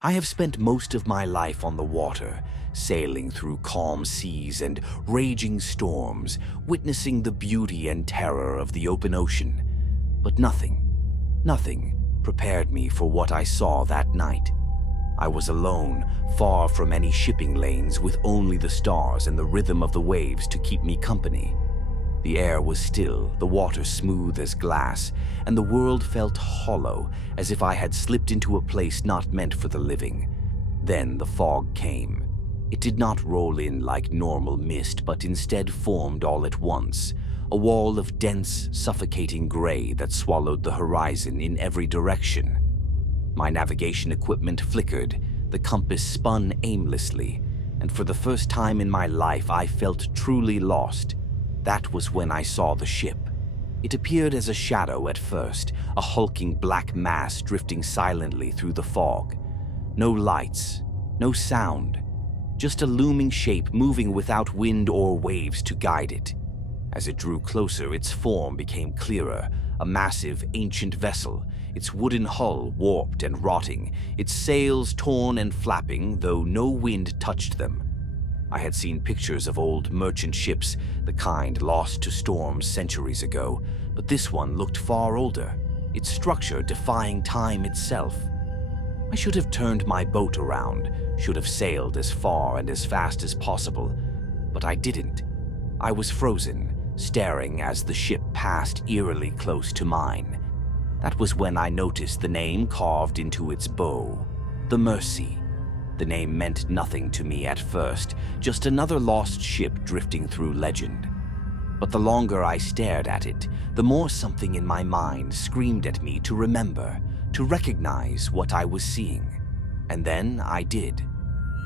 I have spent most of my life on the water, sailing through calm seas and raging storms, witnessing the beauty and terror of the open ocean. But nothing prepared me for what I saw that night. I was alone, far from any shipping lanes, with only the stars and the rhythm of the waves to keep me company. The air was still, the water smooth as glass, and the world felt hollow, as if I had slipped into a place not meant for the living. Then the fog came. It did not roll in like normal mist, but instead formed all at once, a wall of dense, suffocating gray that swallowed the horizon in every direction. My navigation equipment flickered, the compass spun aimlessly, and for the first time in my life I felt truly lost. That was when I saw the ship. It appeared as a shadow at first, a hulking black mass drifting silently through the fog. No lights, no sound, just a looming shape moving without wind or waves to guide it. As it drew closer, its form became clearer, a massive, ancient vessel, its wooden hull warped and rotting, its sails torn and flapping, though no wind touched them. I had seen pictures of old merchant ships, the kind lost to storms centuries ago, but this one looked far older, its structure defying time itself. I should have turned my boat around, should have sailed as far and as fast as possible, but I didn't. I was frozen, staring as the ship passed eerily close to mine. That was when I noticed the name carved into its bow, the Mercy. The name meant nothing to me at first, just another lost ship drifting through legend. But the longer I stared at it, the more something in my mind screamed at me to remember, to recognize what I was seeing. And then I did.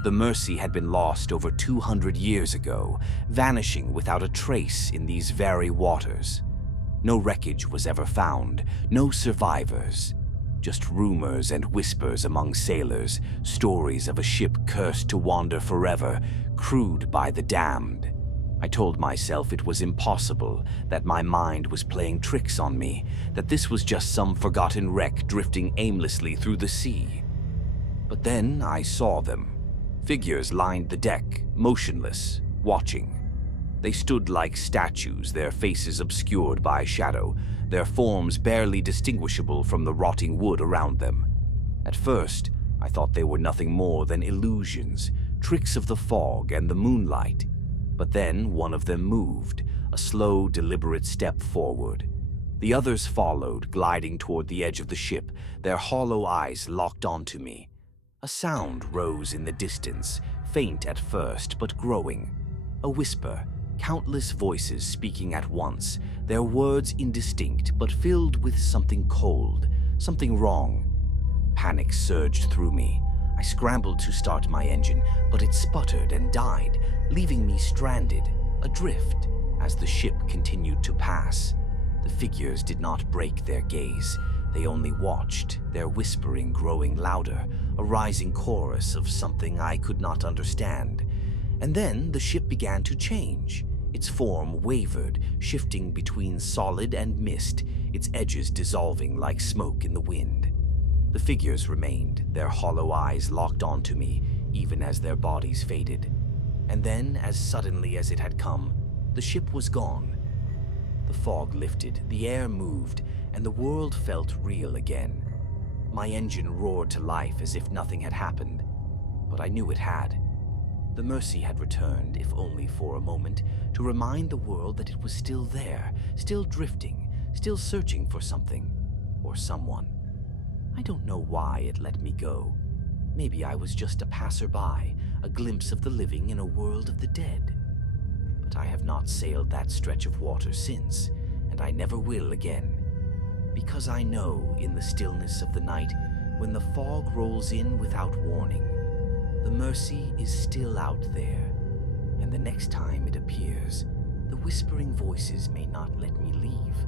The Mercy had been lost over 200 years ago, vanishing without a trace in these very waters. No wreckage was ever found, no survivors. Just rumors and whispers among sailors, stories of a ship cursed to wander forever, crewed by the damned. I told myself it was impossible, that my mind was playing tricks on me, that this was just some forgotten wreck drifting aimlessly through the sea. But then I saw them. Figures lined the deck, motionless, watching. They stood like statues, their faces obscured by shadow, their forms barely distinguishable from the rotting wood around them. At first, I thought they were nothing more than illusions, tricks of the fog and the moonlight. But then one of them moved, a slow, deliberate step forward. The others followed, gliding toward the edge of the ship, their hollow eyes locked onto me. A sound rose in the distance, faint at first, but growing. A whisper, countless voices speaking at once, their words indistinct but filled with something cold, something wrong. Panic surged through me. I scrambled to start my engine, but it sputtered and died, leaving me stranded, adrift, as the ship continued to pass. The figures did not break their gaze. They only watched, their whispering growing louder, a rising chorus of something I could not understand. And then the ship began to change. Its form wavered, shifting between solid and mist, its edges dissolving like smoke in the wind. The figures remained, their hollow eyes locked onto me, even as their bodies faded. And then, as suddenly as it had come, the ship was gone. The fog lifted, the air moved, and the world felt real again. My engine roared to life as if nothing had happened, but I knew it had. The Mercy had returned, if only for a moment, to remind the world that it was still there, still drifting, still searching for something or someone. I don't know why it let me go. Maybe I was just a passerby, a glimpse of the living in a world of the dead. But I have not sailed that stretch of water since, and I never will again. Because I know, in the stillness of the night, when the fog rolls in without warning, the Mercy is still out there, and the next time it appears, the whispering voices may not let me leave.